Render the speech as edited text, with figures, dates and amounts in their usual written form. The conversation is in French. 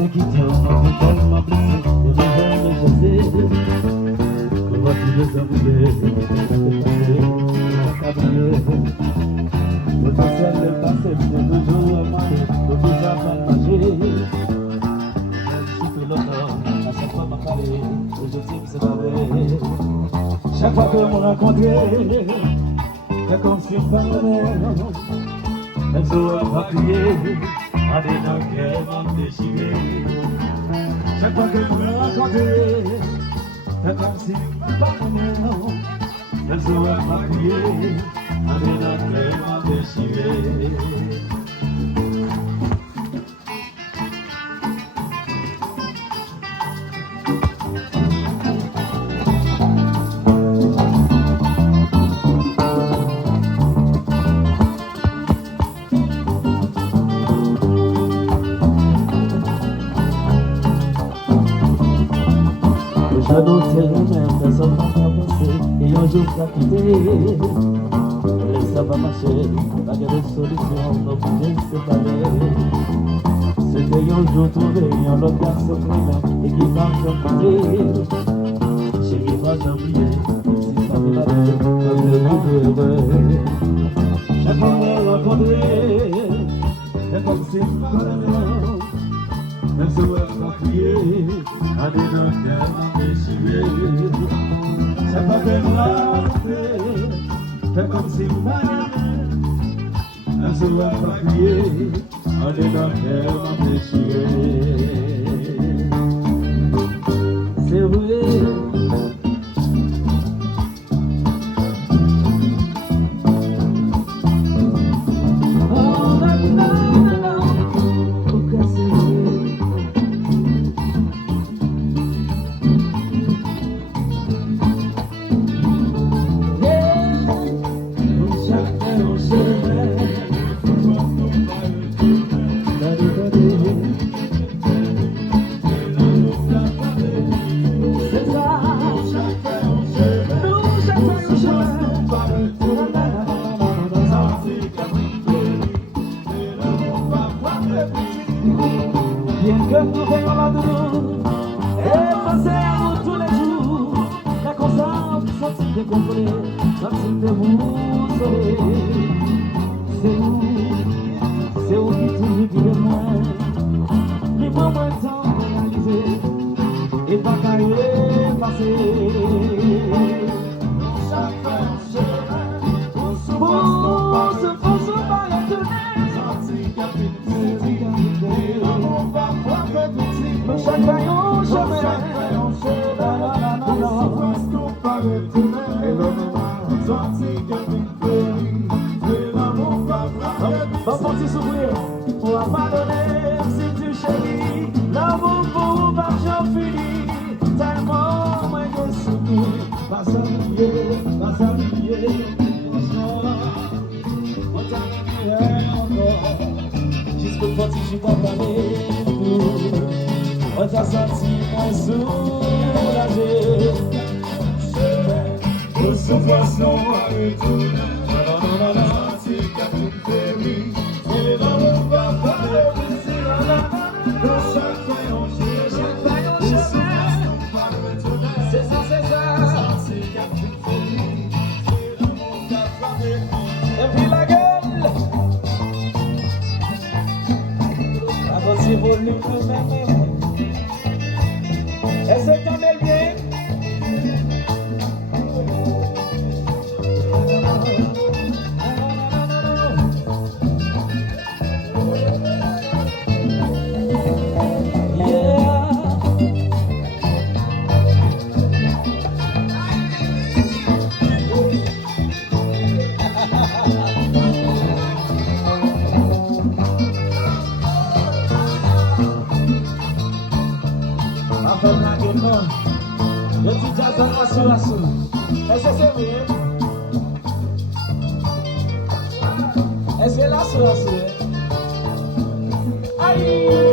t'ai quitté, on m'a fait tellement blessé, et les gens me posaient. Comment tu les as oubliés, le passé, le passé, c'est toujours marqué, le visage mal marché. Je fais longtemps, à chaque fois m'a parlé, je sais que c'est pas vrai. Chaque fois que me rencontrait, c'est comme si on parlait. Elle se voit crier, à des gens qui m'ont déchiré. Chaque fois que me rencontrais, c'est comme si on parlait. Elle se voit crier, à des gens qui m'ont déchiré. J'adoptais même personne n'a pensé et un jour ça quitté. Et ça va marcher, pas de solution, nos bouteilles séparées. C'était un jour trouvé, un autre garçon crément et qui m'a compté. J'ai mis pas oublié, si ça me l'avait, comme le monde heureux. Chaque fois qu'on l'a rencontré, c'est comme si on parlait. Elle se voit crier, à des gens qui m'ont déchiré. Chaque fois qu'elle m'a rencontré, c'est comme si vous m'aimez. Elle se voit crier, à des gens qui m'ont déchiré. C'est vrai. Bien que nous veillons là-dedans et pensez à nous tous les jours, la conscience sortit de contrôler, sortit de vous sauver. C'est vous qui toujours guidez moi, les moments de temps réalisés et pas qu'à y passer. Chacun chemin, on se passe par la tenue, sorti capitaine. Chaque vaillant chemin, va partir s'ouvrir, on va pardonner si tu chéris. L'amour pour pas j'en finis, tellement moins de souvenirs. Pas s'habiller, on t'a mis encore, jusqu'au petit je t'en parlais. On t'a senti moins soulagé. De cette façon à retourner, senti qu'à tout péri. Et l'amour va pas le plaisir. De chaque fois on cherche, de cette façon à retourner. C'est ça, senti qu'à tout péri. Et l'amour va pas le plaisir. Et puis la gueule, avant si volume tout même. Est-ce que t'en es bien? Le petit jazz en assurance. Est-ce que c'est vrai? Est-ce que c'est l'assurance? Aïe!